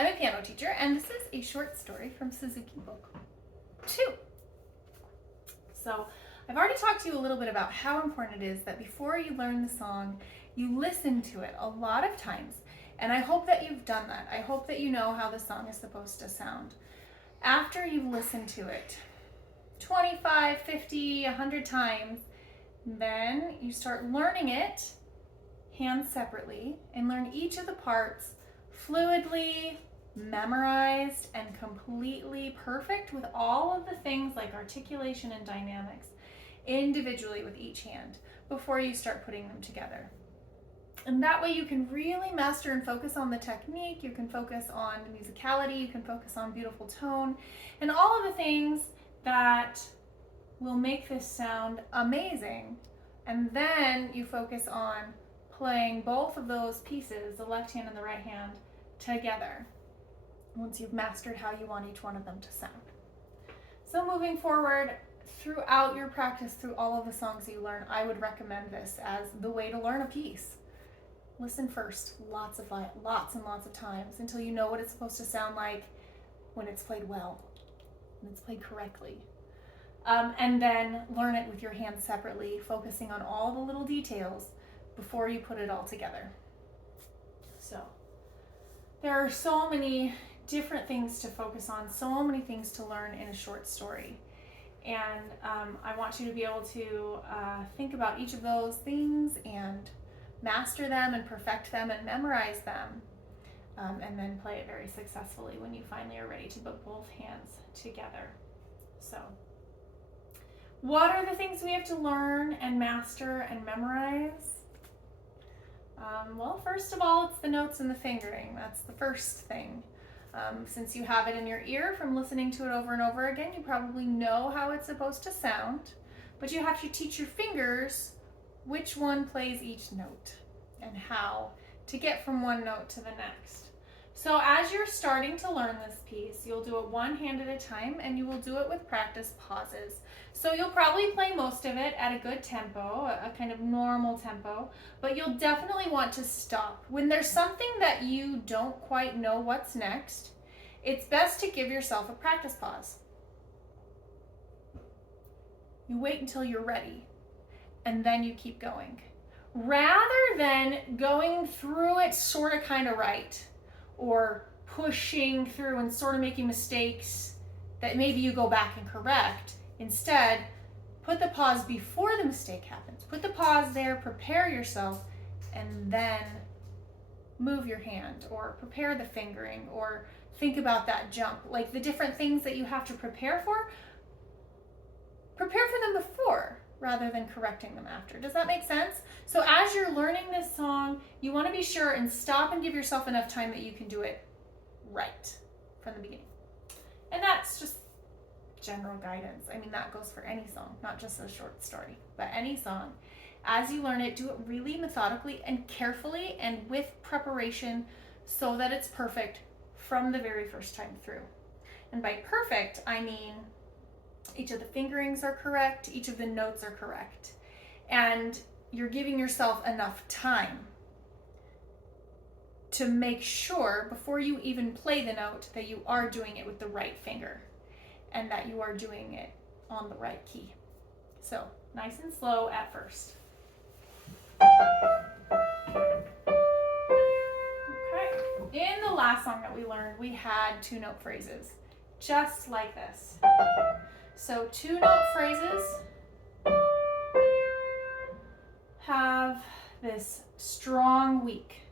I'm a piano teacher, and this is a short story from Suzuki book 2. So I've already talked to you a little bit about how important it is that before you learn the song, you listen to it a lot of times. And I hope that you've done that. I hope that you know how the song is supposed to sound. After you've listened to it 25, 50, 100 times, then you start learning it hands separately and learn each of the parts fluidly, memorized, and completely perfect with all of the things like articulation and dynamics individually with each hand before you start putting them together. And that way you can really master and focus on the technique, you can focus on the musicality, you can focus on beautiful tone, and all of the things that will make this sound amazing. And then you focus on playing both of those pieces, the left hand and the right hand, together once you've mastered how you want each one of them to sound. So moving forward, throughout your practice, through all of the songs you learn, I would recommend this as the way to learn a piece. Listen first, lots and lots of times until you know what it's supposed to sound like when it's played well, when it's played correctly. And then learn it with your hands separately, focusing on all the little details before you put it all together. So there are so many different things to focus on, so many things to learn in a short story. And I want you to be able to think about each of those things and master them and perfect them and memorize them, and then play it very successfully when you finally are ready to put both hands together. So what are the things we have to learn and master and memorize? Well, first of all, it's the notes and the fingering. That's the first thing. Since you have it in your ear from listening to it over and over again, you probably know how it's supposed to sound, but you have to teach your fingers which one plays each note and how to get from one note to the next. So as you're starting to learn this piece, you'll do it one hand at a time, and you will do it with practice pauses. So you'll probably play most of it at a good tempo, a kind of normal tempo, but you'll definitely want to stop. When there's something that you don't quite know what's next, it's best to give yourself a practice pause. You wait until you're ready, and then you keep going. Rather than going through it sort of kind of right, or pushing through and sort of making mistakes that maybe you go back and correct. Instead, put the pause before the mistake happens. Put the pause there, prepare yourself, and then move your hand, or prepare the fingering, or think about that jump. Like the different things that you have to prepare for them before rather than correcting them after. Does that make sense? So as you're learning this song, you want to be sure and stop and give yourself enough time that you can do it right from the beginning. And that's just general guidance. I mean, that goes for any song, not just a short story, but any song. As you learn it, do it really methodically and carefully and with preparation so that it's perfect from the very first time through. And by perfect, I mean each of the fingerings are correct, each of the notes are correct, and you're giving yourself enough time to make sure before you even play the note that you are doing it with the right finger and that you are doing it on the right key. So nice and slow at first. Okay, in the last song that we learned, we had 2-note phrases, just like this. So 2-note phrases have this strong, weak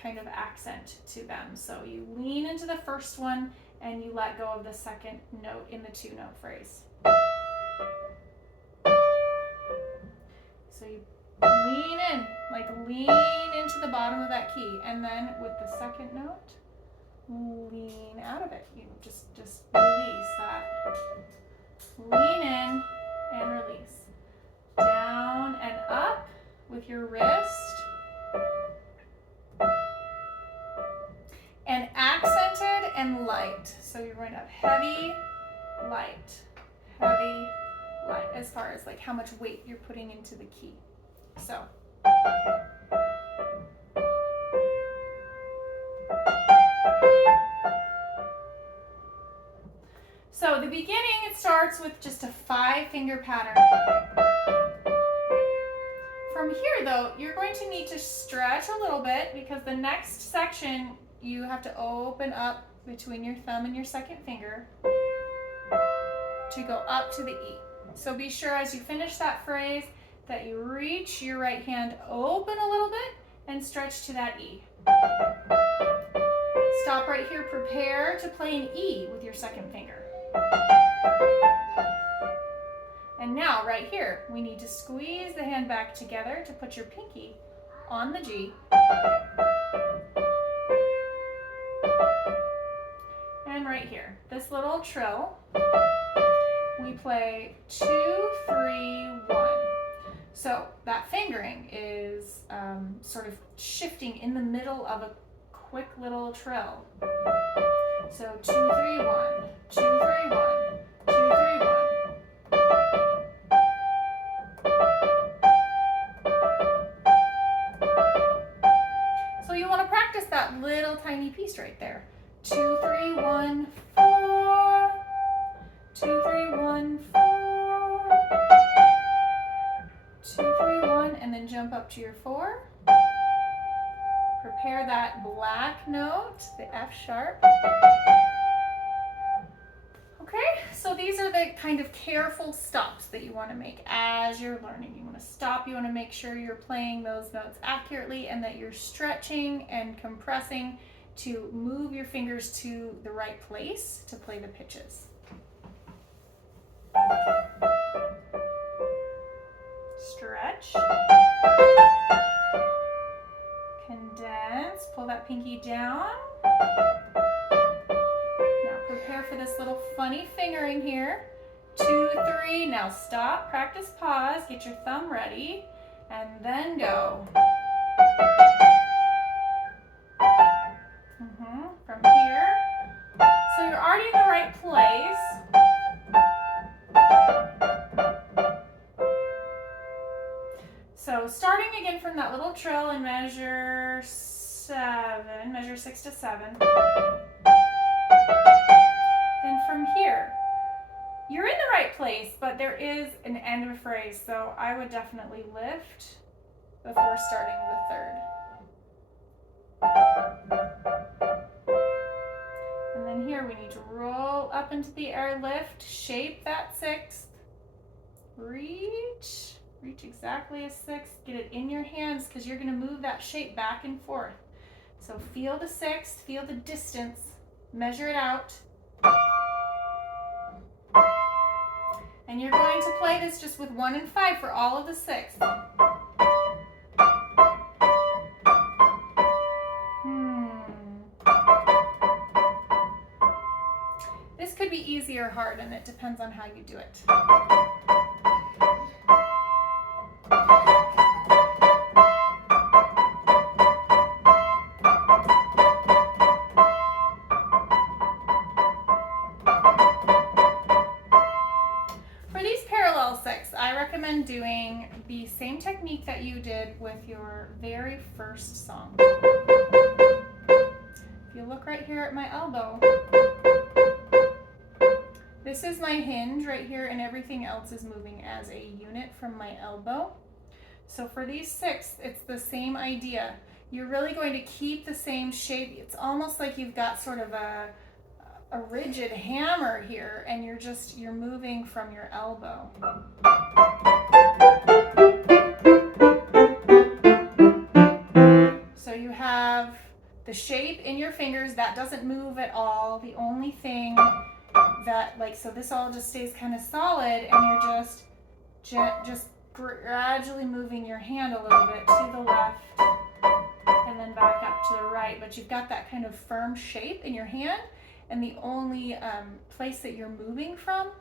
kind of accent to them. So you lean into the first one and you let go of the second note in the 2-note phrase. So you lean in, lean into the bottom of that key, and then with the second note, lean out of it. You just release that. Lean in and release. Down and up with your wrist. And accented and light. So you're going to have heavy, light, as far as like how much weight you're putting into the key. So. starts with just a 5-finger pattern. From here though, you're going to need to stretch a little bit because the next section you have to open up between your thumb and your second finger to go up to the E. So be sure as you finish that phrase that you reach your right hand open a little bit and stretch to that E. Stop right here, prepare to play an E with your second finger. And now right here, we need to squeeze the hand back together to put your pinky on the G. And right here, this little trill, we play 2, 3, 1. So that fingering is sort of shifting in the middle of a quick little trill. So 2, 3, 1, 2, 3, 1, 2, 3, 1. So you want to practice that little tiny piece right there. 2, 3, 1, 4. 2, 3, 1, 4. 2, 3, 1, and then jump up to your 4. Prepare that black note, the F sharp. Okay, so these are the kind of careful stops that you want to make as you're learning. You want to stop, you want to make sure you're playing those notes accurately and that you're stretching and compressing to move your fingers to the right place to play the pitches. Stretch. Condense, pull that pinky down. Now prepare for this little funny fingering here. 2, 3, now stop, practice pause, get your thumb ready, and then go. From here. So you're already in the right place. So starting again from that little trill and measure 6 to 7. Then from here, you're in the right place, but there is an end of a phrase, so I would definitely lift before starting the third. And then here we need to roll up into the air, lift, shape that 6th, reach exactly a 6th, get it in your hands because you're going to move that shape back and forth. So feel the 6th, feel the distance, measure it out. And you're going to play this just with 1 and 5 for all of the 6th. This could be easy or hard, and it depends on how you do it. Doing the same technique that you did with your very first song. If you look right here at my elbow, this is my hinge right here and everything else is moving as a unit from my elbow. So for these 6, it's the same idea. You're really going to keep the same shape. It's almost like you've got sort of a rigid hammer here and you're moving from your elbow. So you have the shape in your fingers that doesn't move at all. The only thing that so this all just stays kind of solid and you're just gradually moving your hand a little bit to the left and then back up to the right, but you've got that kind of firm shape in your hand. And the only place that you're moving from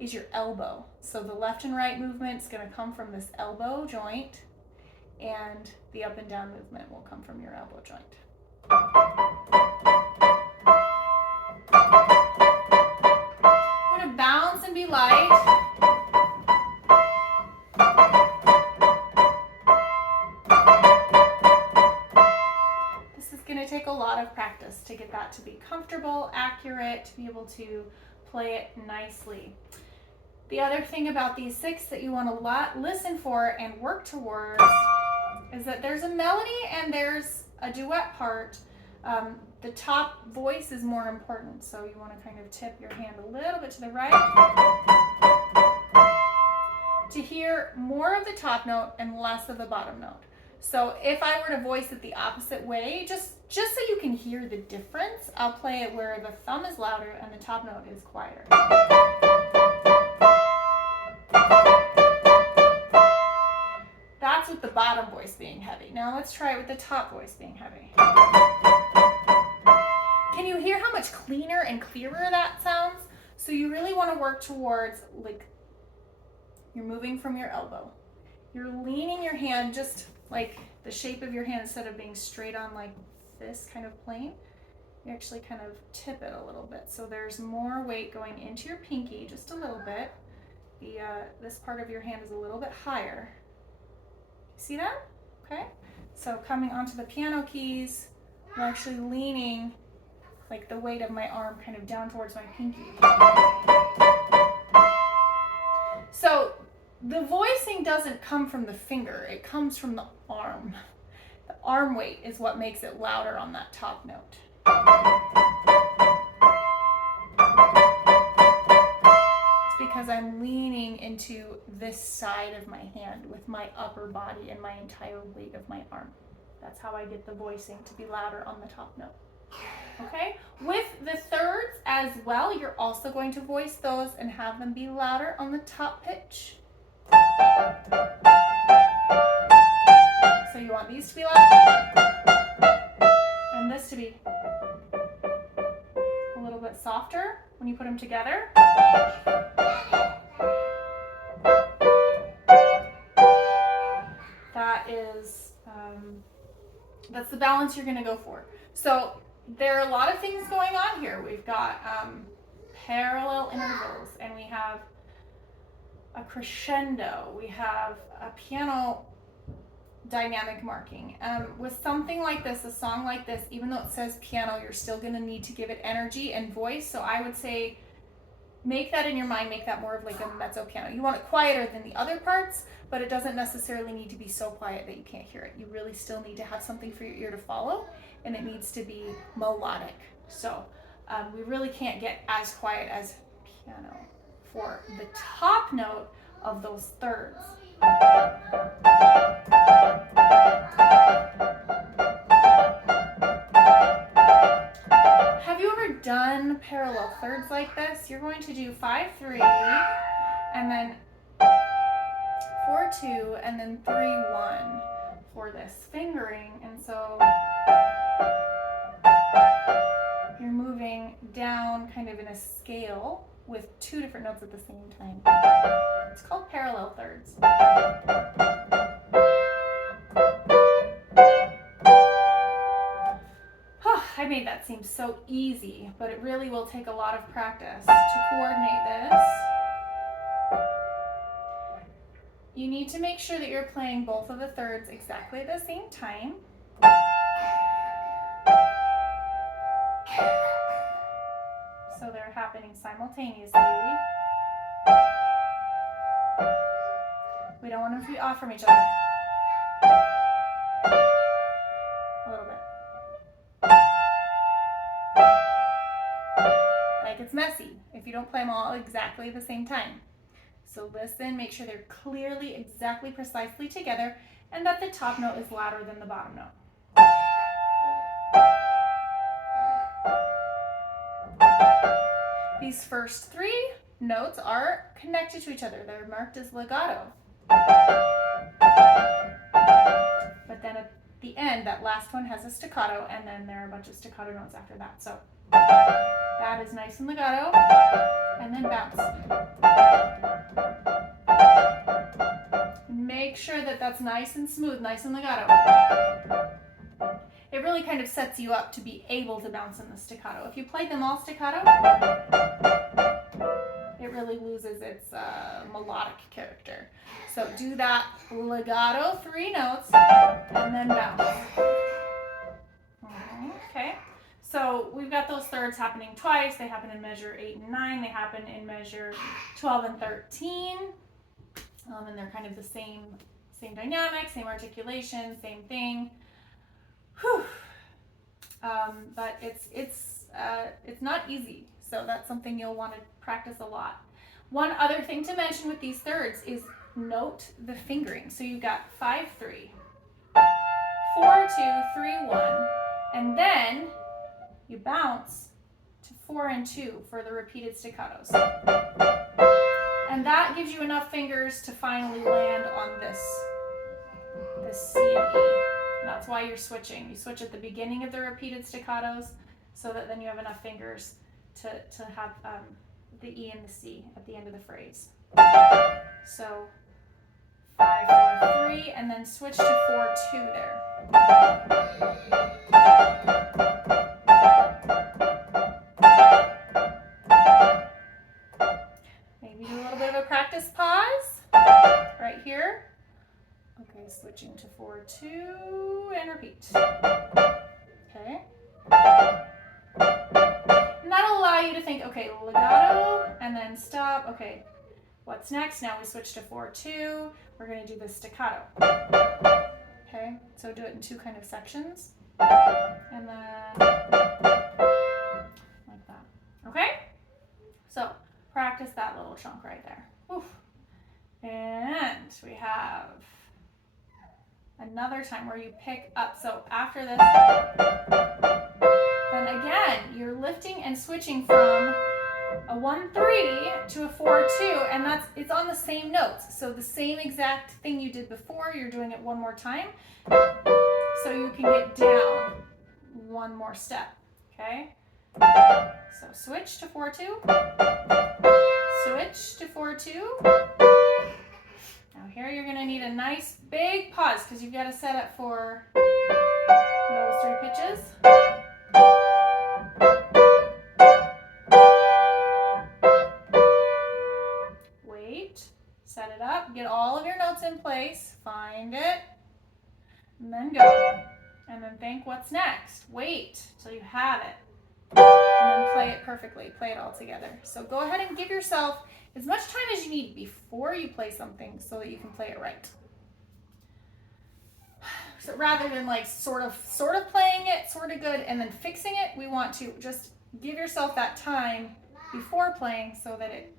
is your elbow. So the left and right movement is going to come from this elbow joint, and the up and down movement will come from your elbow joint. I'm going to bounce and be light. Take a lot of practice to get that to be comfortable, accurate, to be able to play it nicely. The other thing about these 6 that you want to listen for and work towards is that there's a melody and there's a duet part. The top voice is more important, so you want to kind of tip your hand a little bit to the right to hear more of the top note and less of the bottom note. So if I were to voice it the opposite way, just so you can hear the difference, I'll play it where the thumb is louder and the top note is quieter. That's with the bottom voice being heavy. Now let's try it with the top voice being heavy. Can you hear how much cleaner and clearer that sounds? So you really want to work towards, like, you're moving from your elbow. You're leaning your hand just like the shape of your hand, instead of being straight on like this kind of plane. You actually kind of tip it a little bit. So there's more weight going into your pinky, just a little bit. This part of your hand is a little bit higher. See that? Okay. So coming onto the piano keys, I'm actually leaning like the weight of my arm kind of down towards my pinky. So the voicing doesn't come from the finger, it comes from the arm. The arm weight is what makes it louder on that top note. It's because I'm leaning into this side of my hand with my upper body and my entire weight of my arm. That's how I get the voicing to be louder on the top note. Okay? With the thirds as well, you're also going to voice those and have them be louder on the top pitch. So you want these to be loud and this to be a little bit softer when you put them together. That is, that's the balance you're going to go for. So there are a lot of things going on here. We've got parallel intervals, and we have a crescendo. We have a piano dynamic marking. With something like this, a song like this, even though it says piano, you're still going to need to give it energy and voice. So I would say make that in your mind, make that more of like a mezzo piano. You want it quieter than the other parts, but it doesn't necessarily need to be so quiet that you can't hear it. You really still need to have something for your ear to follow, and it needs to be melodic. So we really can't get as quiet as piano for the top note of those thirds. Have you ever done parallel thirds like this? You're going to do 5-3 and then 4-2 and then 3-1 for this fingering, and so you're moving down kind of in a scale with 2 different notes at the same time. It's called parallel thirds. I made that seem so easy, but it really will take a lot of practice to coordinate this. You need to make sure that you're playing both of the thirds exactly at the same time. So they're happening simultaneously. We don't want them to be off from each other. A little bit. Like it's messy if you don't play them all exactly at the same time. So listen, make sure they're clearly, exactly, precisely together, and that the top note is louder than the bottom note. These first 3 notes are connected to each other. They're marked as legato. But then at the end, that last one has a staccato, and then there are a bunch of staccato notes after that. So that is nice and legato, and then bounce. Make sure that that's nice and smooth, nice and legato. It really kind of sets you up to be able to bounce in the staccato. If you played them all staccato, it really loses its melodic character. So do that legato 3 notes and then bounce. Okay, So we've got those thirds happening twice. They happen in measure 8 and 9. They happen in measure 12 and 13. And they're kind of the same dynamic, same articulation, same thing. Whew. But it's not easy. So that's something you'll want to practice a lot. One other thing to mention with these thirds is note the fingering. So you've got 5, 3, 4, 2, 3, 1, and then you bounce to 4 and 2 for the repeated staccatos. And that gives you enough fingers to finally land on this C and E. And that's why you're switching. You switch at the beginning of the repeated staccatos so that then you have enough fingers to have the E and the C at the end of the phrase. So 5, 4, 3, and then switch to 4, 2 there. Maybe do a little bit of a practice pause right here. Okay, switching to 4, 2, and repeat. Okay. And that'll allow you to think, okay, legato, and then stop. Okay, what's next? Now we switch to 4, 2. We're going to do the staccato. Okay, so do it in 2 kind of sections. And then like that. Okay? So practice that little chunk right there. Oof. And we have another time where you pick up. So after this, then again, you're lifting and switching from a 1, 3 to a 4, 2, and it's on the same notes. So the same exact thing you did before, you're doing it one more time. So you can get down one more step, okay? So switch to 4, 2. Switch to 4, 2. Now here you're going to need a nice big pause because you've got to set up for those 3 pitches. Wait, set it up, get all of your notes in place, find it, and then go. And then think what's next. Wait till you have it. And then play it perfectly, play it all together. So go ahead and give yourself as much time as you need before you play something so that you can play it right. So rather than like sort of playing it sort of good and then fixing it, we want to just give yourself that time before playing so that it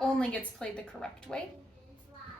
only gets played the correct way.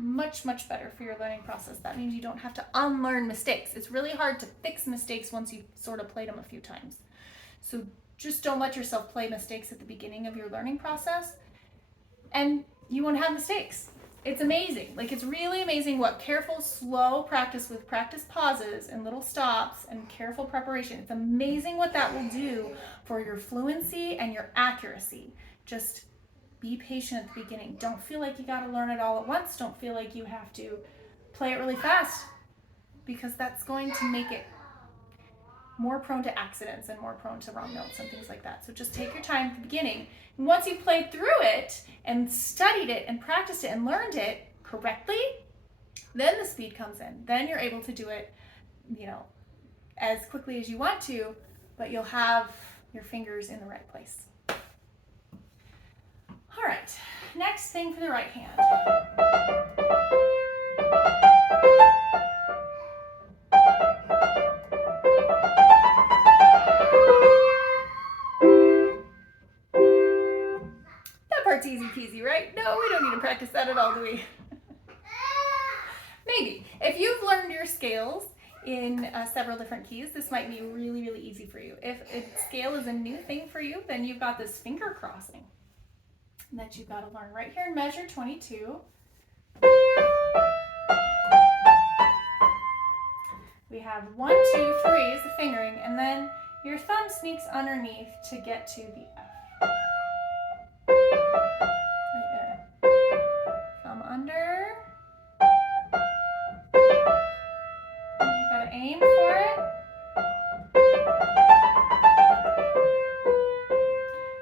Much, much better for your learning process. That means you don't have to unlearn mistakes. It's really hard to fix mistakes once you've sort of played them a few times. So just don't let yourself play mistakes at the beginning of your learning process and you won't have mistakes. It's amazing. Like, it's really amazing what careful, slow practice with practice pauses and little stops and careful preparation. It's amazing what that will do for your fluency and your accuracy. Just be patient at the beginning. Don't feel like you got to learn it all at once. Don't feel like you have to play it really fast because that's going to make it more prone to accidents and more prone to wrong notes and things like that. So just take your time at the beginning. And once you've played through it and studied it and practiced it and learned it correctly, then the speed comes in. Then you're able to do it, as quickly as you want to, but you'll have your fingers in the right place. All right, next thing for the right hand. That part's easy peasy, right? No, we don't need to practice that at all, do we? Maybe. If you've learned your scales in several different keys, this might be really, really easy for you. If scale is a new thing for you, then you've got this finger crossing that you've got to learn right here in measure 22. We have 1, 2, 3 is the fingering, and then your thumb sneaks underneath to get to the F. Right there. Thumb under. And you've got to aim for it.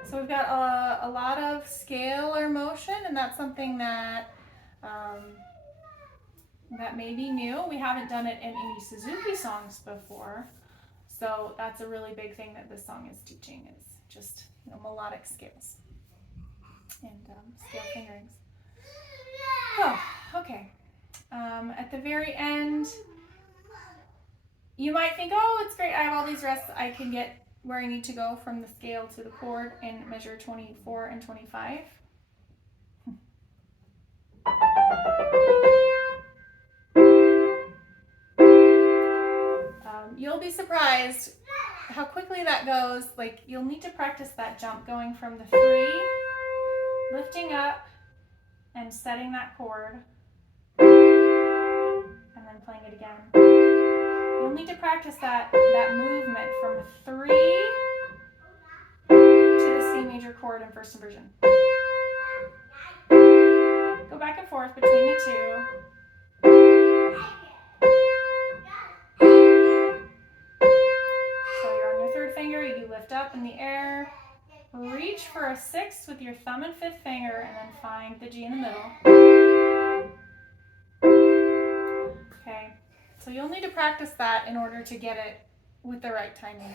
So we've got a lot of scalar motion, and that's something that that may be new. We haven't done it in any Suzuki songs before. So that's a really big thing that this song is teaching, is just, you know, melodic scales and scale fingerings. Oh, okay. At the very end, you might think, oh, it's great, I have all these rests, I can get where I need to go from the scale to the chord and measure 24 and 25. You'll be surprised how quickly that goes. Like, you'll need to practice that jump, going from the 3, lifting up and setting that chord, and then playing it again. You'll need to practice that movement from 3 to the C major chord in first inversion. Go back and forth between the two. So you're on your 3rd finger, you lift up in the air, reach for a 6th with your thumb and 5th finger, and then find the G in the middle. Okay, so you'll need to practice that in order to get it with the right timing,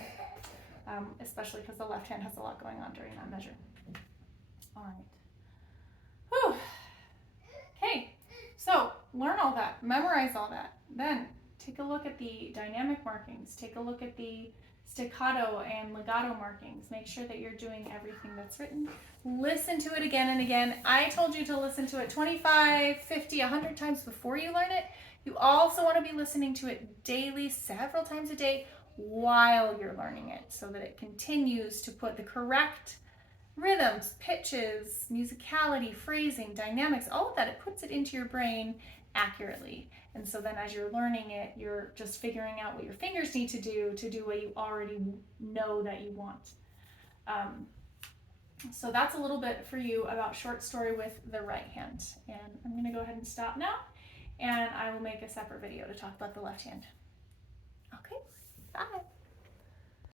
especially because the left hand has a lot going on during that measure. All right. Whew. Okay, so learn all that, memorize all that. Then take a look at the dynamic markings, take a look at the staccato and legato markings. Make sure that you're doing everything that's written. Listen to it again and again. I told you to listen to it 25, 50, 100 times before you learn it. You also want to be listening to it daily, several times a day, while you're learning it, so that it continues to put the correct rhythms, pitches, musicality, phrasing, dynamics, all of that, it puts it into your brain accurately. And so then as you're learning it, you're just figuring out what your fingers need to do what you already know that you want. So that's a little bit for you about short story with the right hand. And I'm going to go ahead and stop now, and I will make a separate video to talk about the left hand. Okay, bye.